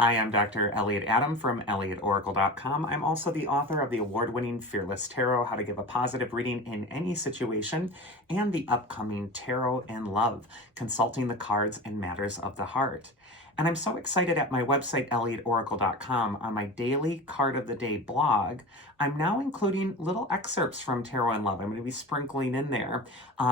Hi, I'm Dr. Elliot Adam from ElliotOracle.com. I'm also the author of the award-winning Fearless Tarot, How to Give a Positive Reading in Any Situation, and the upcoming Tarot in Love, Consulting the Cards and Matters of the Heart. And I'm so excited at my website, ElliotOracle.com, on my daily Card of the Day blog, I'm now including little excerpts from Tarot in Love. I'm going to be sprinkling in there.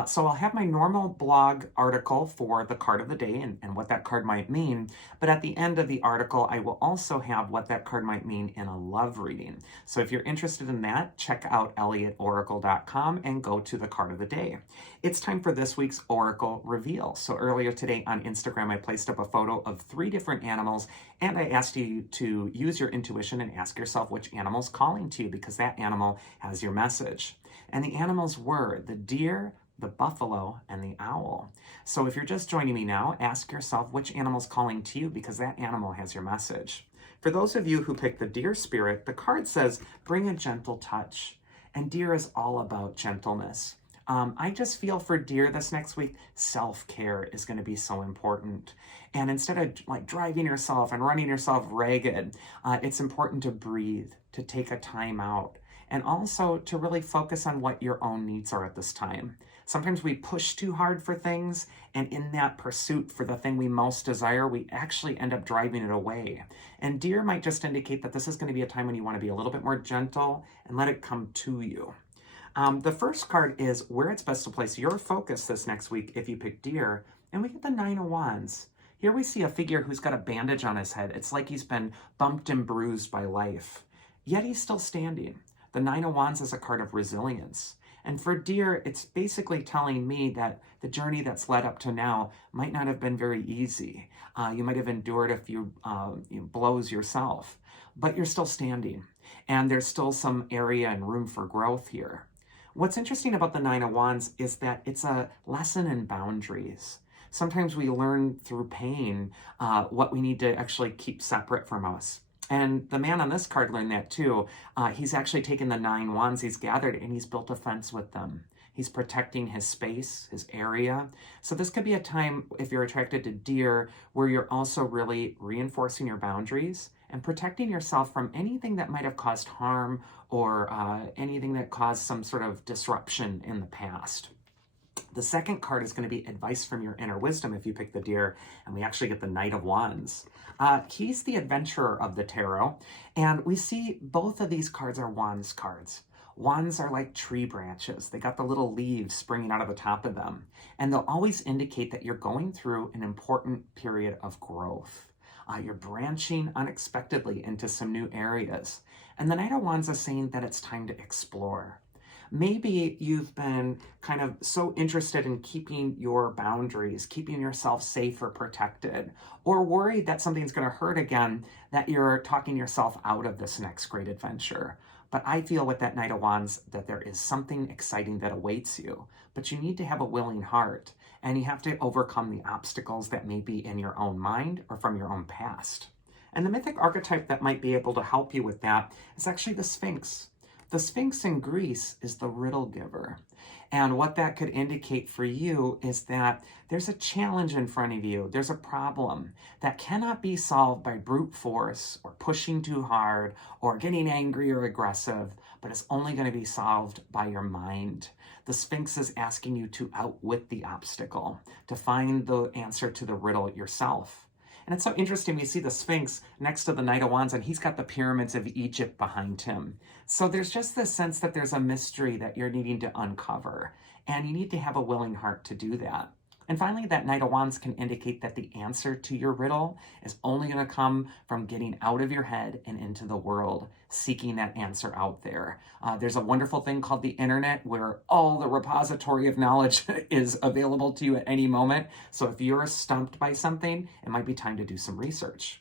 So I'll have my normal blog article for the card of the day and what that card might mean. But at the end of the article, I will also have what that card might mean in a love reading. So if you're interested in that, check out ElliotOracle.com and go to the card of the day. It's time for this week's Oracle Reveal. So earlier today on Instagram, I placed up a photo of 3 different animals, and I asked you to use your intuition and ask yourself which animal's calling to you, because that animal has your message. And the animals were the deer, the buffalo, and the owl. So if you're just joining me now, ask yourself which animal's calling to you, because that animal has your message. For those of you who picked the deer spirit, the card says, bring a gentle touch. And deer is all about gentleness. I just feel for deer this next week, self-care is going to be so important. And instead of like driving yourself and running yourself ragged, it's important to breathe, to take a time out, and also to really focus on what your own needs are at this time. Sometimes we push too hard for things, and in that pursuit for the thing we most desire, we actually end up driving it away. And deer might just indicate that this is going to be a time when you want to be a little bit more gentle and let it come to you. The first card is where it's best to place your focus this next week if you pick deer, and we get the 9 of Wands. Here we see a figure who's got a bandage on his head. It's like he's been bumped and bruised by life, yet he's still standing. The 9 of Wands is a card of resilience. And for deer, it's basically telling me that the journey that's led up to now might not have been very easy. You might have endured a few blows yourself, but you're still standing. And there's still some area and room for growth here. What's interesting about the 9 of Wands is that it's a lesson in boundaries. Sometimes we learn through pain what we need to actually keep separate from us. And the man on this card learned that too. He's actually taken the 9 wands he's gathered and he's built a fence with them. He's protecting his space, his area. So this could be a time, if you're attracted to deer, where you're also really reinforcing your boundaries and protecting yourself from anything that might have caused harm or anything that caused some sort of disruption in the past. The second card is going to be advice from your inner wisdom if you pick the deer, and we actually get the Knight of Wands. He's the adventurer of the tarot, and we see both of these cards are wands cards. Wands are like tree branches. They got the little leaves springing out of the top of them, and they'll always indicate that you're going through an important period of growth. You're branching unexpectedly into some new areas, and the Knight of Wands is saying that it's time to explore. Maybe you've been kind of so interested in keeping your boundaries, keeping yourself safe or protected, or worried that something's going to hurt again, that you're talking yourself out of this next great adventure. But I feel with that Knight of Wands that there is something exciting that awaits you, but you need to have a willing heart, and you have to overcome the obstacles that may be in your own mind or from your own past. And the mythic archetype that might be able to help you with that is actually the Sphinx. The Sphinx in Greece is the riddle giver. And what that could indicate for you is that there's a challenge in front of you. There's a problem that cannot be solved by brute force or pushing too hard or getting angry or aggressive, but it's only going to be solved by your mind. The Sphinx is asking you to outwit the obstacle, to find the answer to the riddle yourself. And it's so interesting, we see the Sphinx next to the Knight of Wands, and he's got the pyramids of Egypt behind him. So there's just this sense that there's a mystery that you're needing to uncover, and you need to have a willing heart to do that. And finally, that Knight of Wands can indicate that the answer to your riddle is only going to come from getting out of your head and into the world, seeking that answer out there. There's a wonderful thing called the internet where all the repository of knowledge is available to you at any moment. So if you're stumped by something, it might be time to do some research.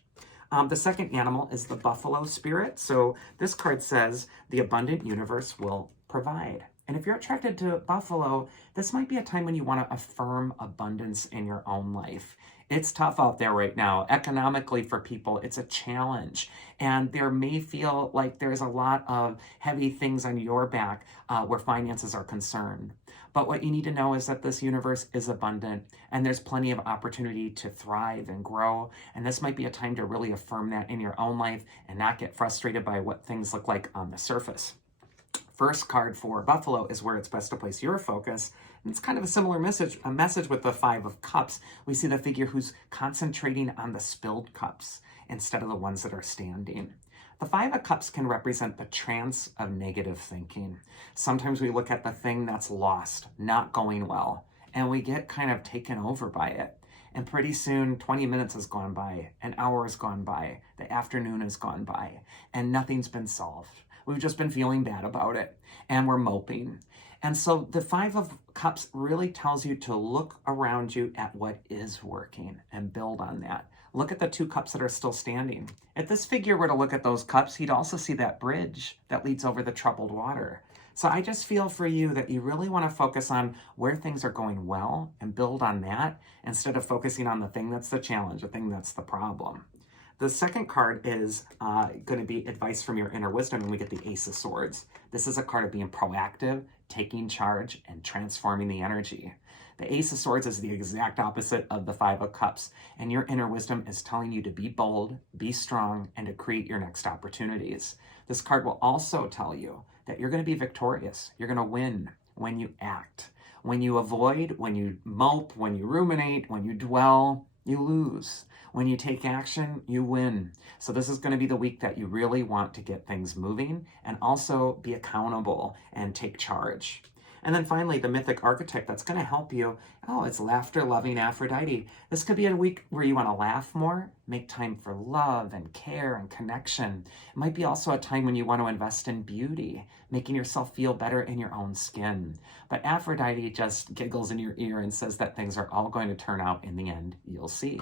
The second animal is the buffalo spirit. So this card says the abundant universe will provide. And if you're attracted to buffalo, this might be a time when you want to affirm abundance in your own life. It's tough out there right now. Economically for people, it's a challenge. And there may feel like there's a lot of heavy things on your back where finances are concerned. But what you need to know is that this universe is abundant and there's plenty of opportunity to thrive and grow. And this might be a time to really affirm that in your own life and not get frustrated by what things look like on the surface. First card for Buffalo is where it's best to place your focus. And it's kind of a similar message with the Five of Cups. We see the figure who's concentrating on the spilled cups instead of the ones that are standing. The Five of Cups can represent the trance of negative thinking. Sometimes we look at the thing that's lost, not going well, and we get kind of taken over by it. And pretty soon, 20 minutes has gone by, an hour has gone by, the afternoon has gone by, and nothing's been solved. We've just been feeling bad about it, and we're moping. And so the Five of Cups really tells you to look around you at what is working and build on that. Look at the two cups that are still standing. If this figure were to look at those cups, he'd also see that bridge that leads over the troubled water. So I just feel for you that you really want to focus on where things are going well and build on that instead of focusing on the thing that's the challenge, the thing that's the problem. The second card is going to be advice from your inner wisdom, and we get the Ace of Swords. This is a card of being proactive, taking charge, and transforming the energy. The Ace of Swords is the exact opposite of the Five of Cups, and your inner wisdom is telling you to be bold, be strong, and to create your next opportunities. This card will also tell you that you're going to be victorious. You're going to win when you act. When you avoid, when you mope, when you ruminate, when you dwell, you lose. When you take action, you win. So this is going to be the week that you really want to get things moving and also be accountable and take charge. And then finally, the mythic archetype that's going to help you. Oh, it's laughter-loving Aphrodite. This could be a week where you want to laugh more, make time for love and care and connection. It might be also a time when you want to invest in beauty, making yourself feel better in your own skin. But Aphrodite just giggles in your ear and says that things are all going to turn out in the end. You'll see.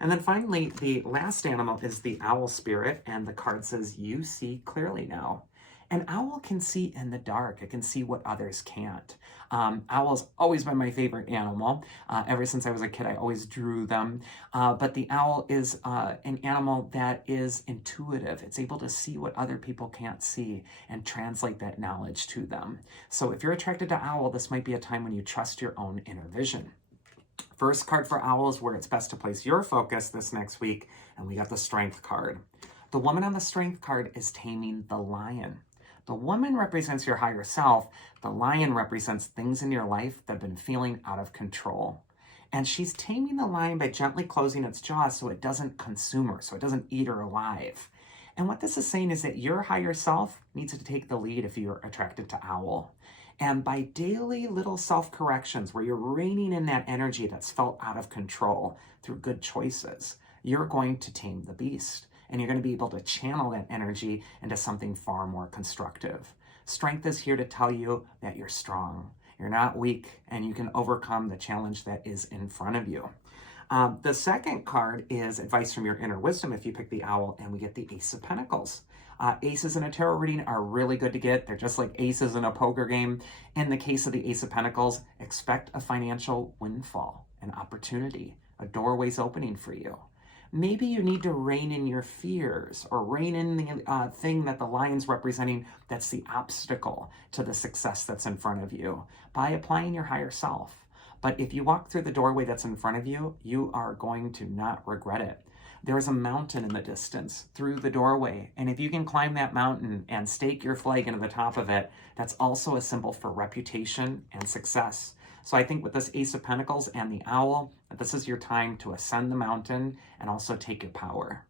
And then finally, the last animal is the owl spirit, and the card says, you see clearly now. An owl can see in the dark. It can see what others can't. Owls always been my favorite animal. Ever since I was a kid, I always drew them. But the owl is an animal that is intuitive. It's able to see what other people can't see and translate that knowledge to them. So if you're attracted to owl, this might be a time when you trust your own inner vision. First card for owls, where it's best to place your focus this next week, and we got the Strength card. The woman on the Strength card is taming the lion. The woman represents your higher self. The lion represents things in your life that have been feeling out of control. And she's taming the lion by gently closing its jaws so it doesn't consume her, so it doesn't eat her alive. And what this is saying is that your higher self needs to take the lead if you're attracted to owl. And by daily little self-corrections where you're reining in that energy that's felt out of control through good choices, you're going to tame the beast. And you're going to be able to channel that energy into something far more constructive. Strength is here to tell you that you're strong. You're not weak, and you can overcome the challenge that is in front of you. The second card is advice from your inner wisdom if you pick the owl, and we get the Ace of Pentacles. Aces in a tarot reading are really good to get. They're just like aces in a poker game. In the case of the Ace of Pentacles, expect a financial windfall, an opportunity, a doorway's opening for you. Maybe you need to rein in your fears or rein in the thing that the lion's representing that's the obstacle to the success that's in front of you by applying your higher self. But if you walk through the doorway that's in front of you, you are going to not regret it. There's a mountain in the distance through the doorway. And if you can climb that mountain and stake your flag into the top of it, that's also a symbol for reputation and success. So I think with this Ace of Pentacles and the owl, this is your time to ascend the mountain and also take your power.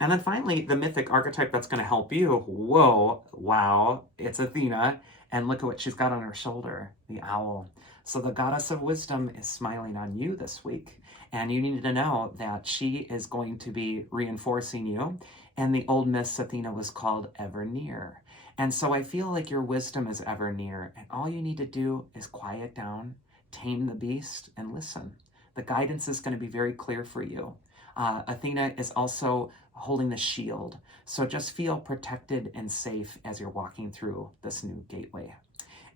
And then finally, the mythic archetype that's going to help you. Whoa, wow, it's Athena. And look at what she's got on her shoulder, the owl. So the goddess of wisdom is smiling on you this week. And you need to know that she is going to be reinforcing you. And the old myth, Athena, was called ever near. And so I feel like your wisdom is ever near. And all you need to do is quiet down, tame the beast, and listen. The guidance is going to be very clear for you. Athena is also holding the shield. So just feel protected and safe as you're walking through this new gateway.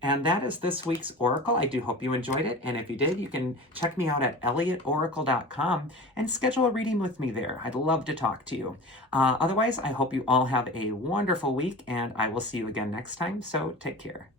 And that is this week's Oracle. I do hope you enjoyed it. And if you did, you can check me out at elliotoracle.com and schedule a reading with me there. I'd love to talk to you. Otherwise, I hope you all have a wonderful week, and I will see you again next time. So take care.